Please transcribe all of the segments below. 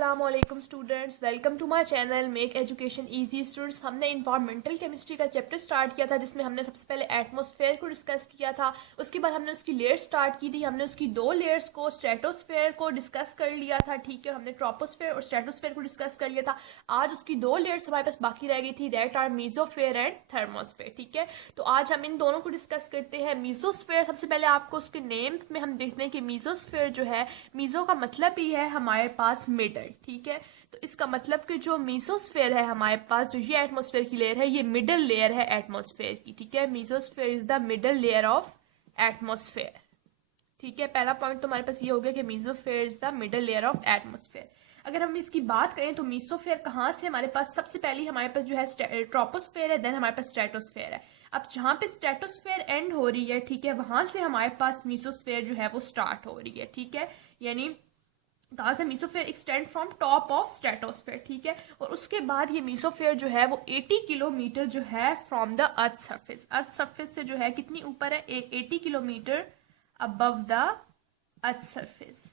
अस्सलामुअलैकुम students, welcome to my channel make education easy. Students, हमने environmental chemistry का chapter start किया था जिसमें हमने सबसे पहले एटमॉस्फेयर को डिस्कस किया था। उसके बाद हमने उसकी लेयर्स स्टार्ट की थी। हमने उसकी दो लेयर्स को, स्ट्रेटोस्फेयर को डिस्कस कर लिया था, ठीक है। हमने ट्रोपोस्फेयर और स्ट्रेटोस्फेयर को डिस्कस कर लिया था। आज उसकी दो लेयर्स हमारे पास बाकी रह गई थी, that are mesosphere and thermosphere, ठीक है। तो आज हम इन दोनों को डिस्कस करते हैं। मीजोस्फेयर, सबसे पहले आपको उसके नेम में हम देखते हैं कि मीजोस्फेयर जो है, मीजो का मतलब ही है हमारे पास मिडल, ठीक है। तो इसका मतलब कि जो मीसोस्फेयर है हमारे पास, जो ये एटमॉस्फेयर की लेयर है, ये मिडल लेयर है एटमॉस्फेयर की, ठीक है। Mesosphere is the middle layer of atmosphere, ठीक है। पहला पॉइंट तो हमारे पास ये हो गया कि mesosphere is the middle layer of atmosphere. अगर हम इसकी बात करें तो मीसोस्फेयर कहाँ से हमारे पास, सबसे पहले हमारे पास जो है ट्रोपोस्फेयर है, देन हमारे पास स्ट्रेटोस्फेयर है। अब जहाँ पे स्ट्रेटोस्फेयर एंड हो रही है, ठीक है, वहां से हमारे पास मीसोस्फेयर जो है वो स्टार्ट हो रही है, ठीक है। यानी कहाँ से, mesosphere extend from top of stratosphere, ठीक है। और उसके बाद ये मीसोफेयर जो है वो 80 किलोमीटर जो है from the earth surface, earth surface से जो है कितनी ऊपर है, 80 kilometre above the earth surface.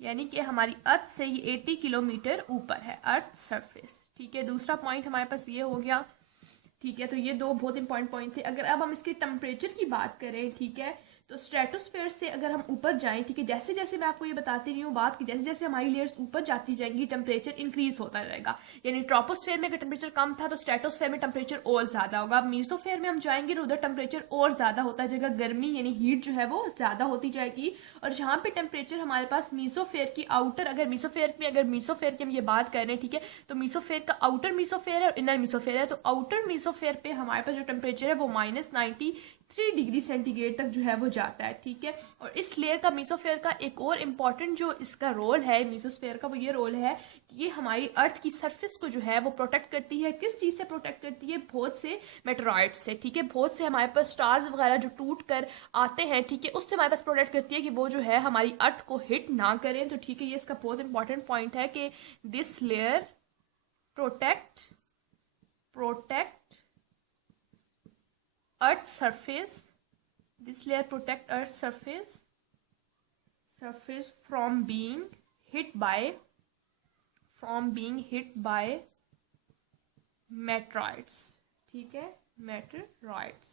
यानी कि हमारी अर्थ से ये 80 किलोमीटर ऊपर है अर्थ सरफेस, ठीक है। दूसरा पॉइंट हमारे पास ये हो गया, ठीक है। तो ये दो बहुत इंपॉर्टेंट पॉइंट थे। अगर अब हम इसके टेम्परेचर की बात करें, ठीक है, तो स्ट्रेटोस्फेयर से अगर हम ऊपर जाएं, ठीक है, जैसे जैसे मैं आपको ये बताती रही हूँ बात की, जैसे जैसे हमारी लेयर्स ऊपर जाती जाएंगी टेम्परेचर इंक्रीज होता जाएगा। यानी ट्रोपोस्फेयर में अगर टेम्परेचर कम था तो स्ट्रेटोस्फेयर में टेम्परेचर और ज्यादा होगा। अब मीसोस्फेयर में हम जाएंगे तो उधर टेम्परेचर और ज्यादा होता जाएगा, गर्मी यानी हीट जो है वो ज्यादा होती जाएगी। और जहाँ पे टेम्परेचर हमारे पास मीसोस्फेयर की आउटर, अगर मीसोस्फेयर की हम ये बात कर रहे हैं, ठीक है, तो मीसोस्फेयर का आउटर मीसोस्फेयर है और इनर मीसोस्फेयर है। तो आउटर मीसोस्फेयर पे हमारे पास जो टेम्परेचर है वो -93 डिग्री सेंटीग्रेड तक जो है वो जाता है, ठीक है। और इस लेयर का, मीसोस्फेयर का एक और इम्पॉर्टेंट जो इसका रोल है मीसोस्फेयर का, वो ये रोल है कि ये हमारी अर्थ की सरफेस को जो है वो प्रोटेक्ट करती है। किस चीज से प्रोटेक्ट करती है, बहुत से मेटेरॉइड्स से, ठीक है। बहुत से हमारे पास स्टार्स वगैरह जो टूट कर आते हैं, ठीक है, उससे हमारे पास प्रोटेक्ट करती है कि वो जो है हमारी अर्थ को हिट ना करें। तो ठीक है, ये इसका बहुत इंपॉर्टेंट पॉइंट है कि this layer protect earth surface, this layer protect earth surface from being hit by meteorites, ठीक है, meteorites।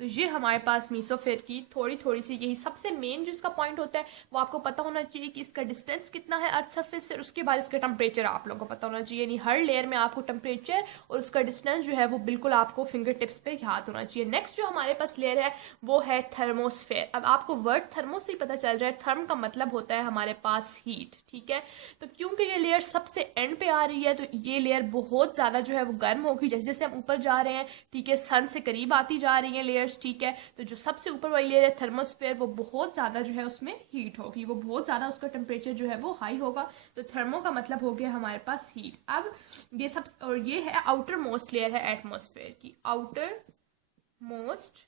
तो ये हमारे पास मीसोस्फेयर की थोड़ी सी, यही सबसे मेन जो इसका पॉइंट होता है वो आपको पता होना चाहिए कि इसका डिस्टेंस कितना है अर्थ सरफेस से। उसके बाद इसका टेम्परेचर आप लोगों को पता होना चाहिए। यानी हर लेयर में आपको टेम्परेचर और उसका डिस्टेंस जो है वो बिल्कुल आपको फिंगर टिप्स पे याद होना चाहिए। नेक्स्ट जो हमारे पास लेयर है वो है थर्मोस्फेयर। अब आपको वर्ड थर्मो से ही पता चल रहा है, थर्म का मतलब होता है हमारे पास हीट, ठीक है। तो क्योंकि ये लेयर सबसे एंड पे आ रही है तो ये लेयर बहुत ज्यादा जो है वो गर्म होगी। जैसे जैसे हम ऊपर जा रहे हैं, ठीक है, सन से करीब आती जा रही है लेयर, ठीक है। तो जो सबसे ऊपर वाली लेयर है थर्मोस्फेयर, वो बहुत ज्यादा जो है उसमें हीट होगी, वो बहुत ज्यादा उसका टेम्परेचर जो है वो हाई होगा। तो थर्मो का मतलब हो गया हमारे पास हीट। अब ये सब, और ये है आउटर मोस्ट लेयर है एटमॉस्फेयर की, आउटर मोस्ट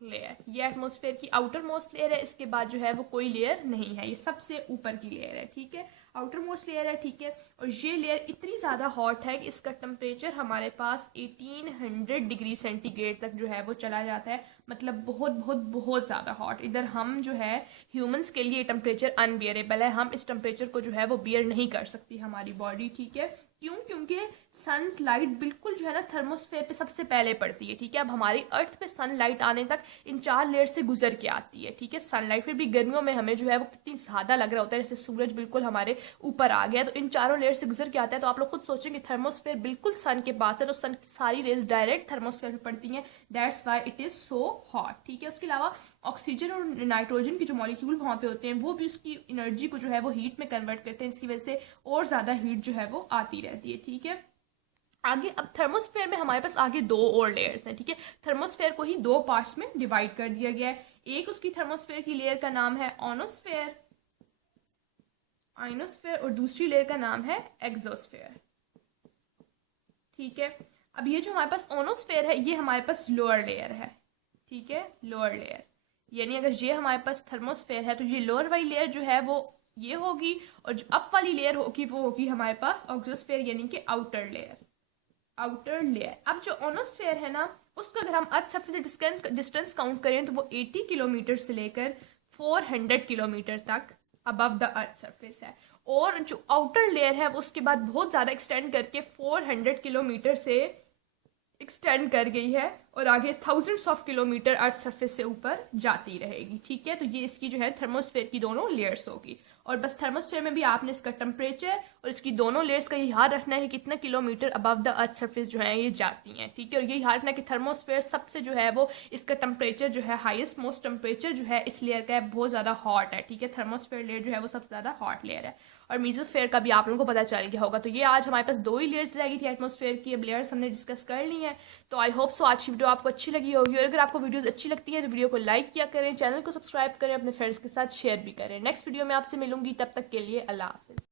लेयर, ये एटमॉस्फेयर की आउटर मोस्ट लेयर है। इसके बाद जो है वो कोई लेयर नहीं है, ये सबसे ऊपर की लेयर है, ठीक है, आउटर मोस्ट लेयर है, ठीक है। और ये लेयर इतनी ज़्यादा हॉट है कि इसका टेम्परेचर हमारे पास 1800 डिग्री सेंटीग्रेड तक जो है वो चला जाता है। मतलब बहुत बहुत बहुत ज़्यादा हॉट। इधर हम जो है ह्यूमंस के लिए टेम्परेचर अनबियरेबल है, हम इस टेम्परेचर को जो है वो बियर नहीं कर सकती हमारी बॉडी, ठीक है। क्यों? क्योंकि सनलाइट बिल्कुल जो है ना थर्मोस्फेयर पे सबसे पहले पड़ती है, ठीक है। अब हमारी अर्थ पे सनलाइट आने तक इन 4 लेयर से गुजर के आती है, ठीक है। सनलाइट फिर भी गर्मियों में हमें जो है वो कितनी ज्यादा लग रहा होता है, जैसे सूरज बिल्कुल हमारे ऊपर आ गया, तो इन चारों लेयर से गुजर के आता है। तो आप लोग खुद सोचेंगे थर्मोस्फेयर बिल्कुल सन के पास है, तो सन की सारी रेज डायरेक्ट थर्मोस्फेयर पे पड़ती हैं, that's why it is so hot, ठीक है। उसके अलावा ऑक्सीजन और नाइट्रोजन के जो मॉलिक्यूल वहां पे होते हैं वो भी उसकी एनर्जी को जो है वो हीट में कन्वर्ट करते हैं, इसकी वजह से और ज्यादा हीट जो है वो आती रहती है, ठीक है। आगे अब थर्मोस्फेयर में हमारे पास आगे दो और लेयर्स हैं, ठीक है। थर्मोस्फेयर को ही दो पार्ट्स में डिवाइड कर दिया गया है। एक उसकी थर्मोस्फेयर की लेयर का नाम है आइनोस्फेयर और दूसरी लेयर का नाम है एक्सोस्फेयर, ठीक है। अब ये जो हमारे पास ओनोस्फेयर है ये हमारे पास लोअर लेयर है, ठीक है, लोअर लेयर। यानी अगर ये हमारे पास थर्मोस्फेयर है तो ये लोअर वाली लेयर जो है वो ये होगी, और जो अप वाली लेयर होगी वो होगी हमारे पास एक्सोस्फेयर यानी कि आउटर लेयर। अब जो ओनोस्फेयर है ना, उसको अगर हम अर्थ सरफेस से डिस्टेंस काउंट करें तो वो 80 किलोमीटर से लेकर 400 किलोमीटर तक अबव द अर्थ सरफेस है। और जो आउटर लेयर है वो उसके बाद बहुत ज़्यादा एक्सटेंड करके 400 किलोमीटर से एक्सटेंड कर गई है और आगे thousands of kilometre earth surface से ऊपर जाती रहेगी। ठीक है, तो ये इसकी जो है थर्मोस्फेयर की दोनों लेयर्स होगी। और बस थर्मोस्फेयर में भी आपने इसका टेम्परेचर और इसकी दोनों लेयर्स का ये याद रखना है कि कितना kilometre above the earth surface जो है ये जाती हैं। ठीक है, और ये याद रखना है कि थर्मोस्फेयर सबसे जो है वो इसका टेम्परेचर जो है हाईएस्ट मोस्ट टेम्परेचर जो है इस लेयर का है बहुत ज़्यादा हॉट है। ठीक है, थर्मोस्फेयर लेयर जो है वो सबसे ज़्यादा हॉट लेयर है। और मीजोस्फेयर का भी आप लोगों को पता चल गया होगा। तो ये आज हमारे पास 2 ही लेयर्स रह गई थी एटमॉस्फेयर की, अब लेयर्स हमने डिस्कस कर ली हैं। तो आई होप सो आज की वीडियो आपको अच्छी लगी होगी, और अगर आपको वीडियोस अच्छी लगती है तो वीडियो को लाइक किया करें, चैनल को सब्सक्राइब करें, अपने फ्रेंड्स के साथ शेयर भी करें। नेक्स्ट वीडियो में आपसे मिलूंगी, तब तक के लिए अल्लाह हाफिज़।